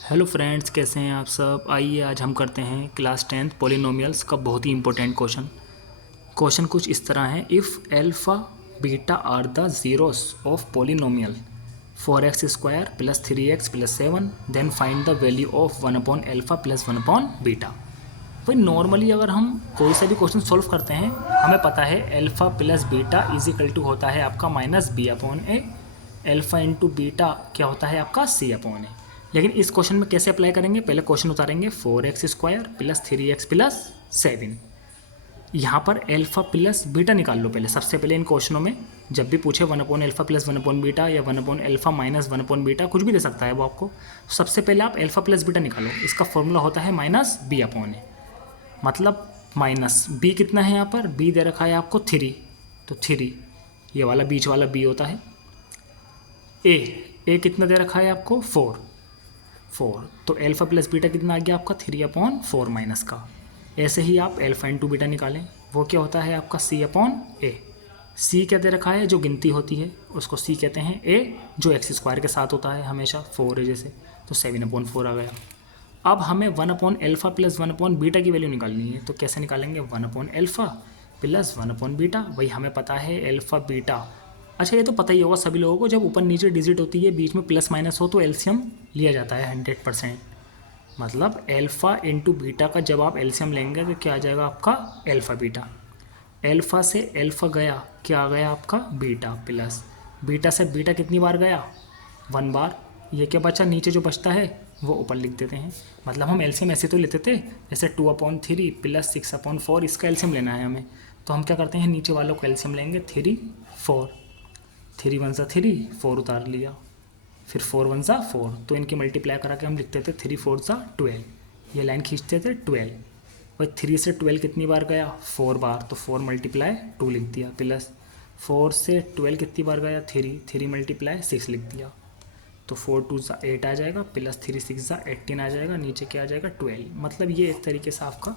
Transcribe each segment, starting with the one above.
Hello friends, कैसे हैं आप सब। आइए आज हम करते हैं क्लास 10th पॉलिनोमियल्स का बहुत ही इंपॉर्टेंट क्वेश्चन कुछ इस तरह है। If alpha beta are the zeros of polynomial 4x² + 3x + 7 then find the value of 1/α + 1/बीटा। भाई नॉर्मली अगर हम कोई सा भी क्वेश्चन सॉल्व करते हैं हमें पता है अल्फ़ा प्लस बीटा = होता है आपका -b/a। अल्फ़ा इंटू बीटा क्या होता है आपका c/a। लेकिन इस क्वेश्चन में कैसे अप्लाई करेंगे, पहले क्वेश्चन उतारेंगे 4x² + 3x + 7। यहाँ पर अल्फ़ा प्लस बीटा निकाल लो पहले। सबसे पहले इन क्वेश्चनों में जब भी पूछे 1/α + 1/बीटा या 1/α - 1/बीटा कुछ भी दे सकता है वो आपको। सबसे पहले आप अल्फ़ा प्लस बीटा निकालो। इसका फॉर्मूला होता है -b/a, मतलब माइनस b कितना है यहाँ पर, b दे रखा है आपको 3, तो 3 ये वाला बीच वाला b होता है। a कितना दे रखा है आपको 4, तो अल्फ़ा प्लस बीटा कितना आ गया आपका 3/4 माइनस का। ऐसे ही आप अल्फ़ा इंटू बीटा निकालें, वो क्या होता है आपका c/a। c क्या दे रखा है, जो गिनती होती है उसको c कहते हैं, a जो x² के साथ होता है हमेशा 4 है जैसे, तो 7/4 आ गया। अब हमें 1/α + 1/बीटा की वैल्यू निकालनी है, तो कैसे निकालेंगे 1/α + 1/बीटा। वही हमें पता है अल्फ़ा बीटा। अच्छा ये तो पता ही होगा सभी लोगों को, जब ऊपर नीचे डिजिट होती है बीच में प्लस माइनस हो तो एलसीएम लिया जाता है 100%। मतलब अल्फ़ा इंटू बीटा का जब आप एलसीएम लेंगे तो क्या आ जाएगा आपका अल्फ़ा बीटा। अल्फ़ा से अल्फ़ा गया, क्या आ गया आपका बीटा, प्लस बीटा से बीटा कितनी बार गया 1 बार। ये क्या बचा, नीचे जो बचता है वो ऊपर लिख देते हैं। मतलब हम एलसीएम ऐसे तो लेते थे जैसे 2/3 + 6/4, इसका एलसीएम लेना है हमें, तो हम क्या करते हैं नीचे वालों को एलसीएम लेंगे 3 4, 3 × 1 = 3, 4 उतार लिया, फिर 4 × 1 = 4, तो इनकी मल्टीप्लाई करा के हम लिखते थे 3 × 4 = 12, ये लाइन खींचते थे 12। भाई 3 से 12 कितनी बार गया 4 बार, तो 4 × 2 लिख दिया, प्लस 4 से 12 कितनी बार गया 3 × 6 लिख दिया, तो 4 × 2 = 8 आ जाएगा, प्लस 3 × 6 = 18 आ जाएगा, नीचे क्या आ जाएगा 12। मतलब ये एक तरीके से आपका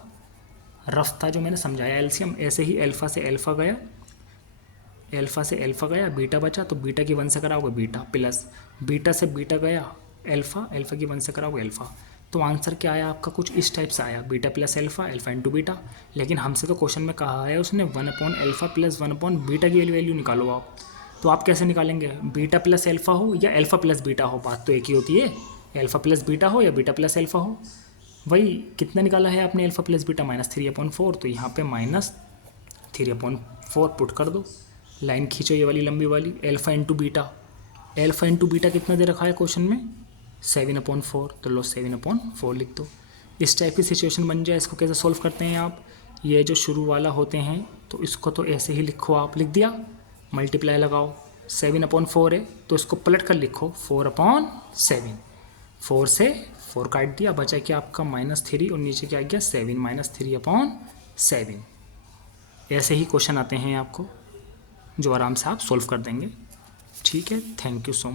रफ था जो मैंने समझाया एलसीएम। ऐसे ही अल्फ़ा से अल्फ़ा गया, बीटा बचा, तो बीटा की 1 से कराओगे बीटा, प्लस बीटा से बीटा गया अल्फ़ा की 1 से कराओगे अल्फ़ा। तो आंसर क्या आया आपका, कुछ इस टाइप से आया, beta plus alpha, alpha into beta. लेकिन हमसे तो क्वेश्चन में कहा है उसने 1/α + 1/बीटा की वैल्यू निकालो आप, तो आप कैसे निकालेंगे, बीटा प्लस अल्फ़ा हो या अल्फ़ा प्लस बीटा हो, बात तो एक ही होती है, अल्फ़ा प्लस बीटा हो या बीटा प्लस अल्फ़ा हो। वही कितना निकाला है आपने अल्फ़ा प्लस बीटा -3/4, तो यहाँ पे -3/4 पुट कर दो, लाइन खींचो ये वाली लंबी वाली। अल्फ़ा इंटू बीटा कितना दे रखा है क्वेश्चन में 7/4, तो लो 7/4 लिख दो। इस टाइप की सिचुएशन बन जाए। इसको कैसे सॉल्व करते हैं आप, ये जो शुरू वाला होते हैं तो इसको तो ऐसे ही लिखो, आप लिख दिया, मल्टीप्लाई लगाओ, 7/4 है तो इसको पलट कर लिखो 4/7, 4 से 4 काट दिया, बचा क्या आपका -3 और नीचे क्या आ गया 7 -3/7। ऐसे ही क्वेश्चन आते हैं आपको जो आराम से आप सॉल्व कर देंगे। ठीक है, थैंक यू सो मच।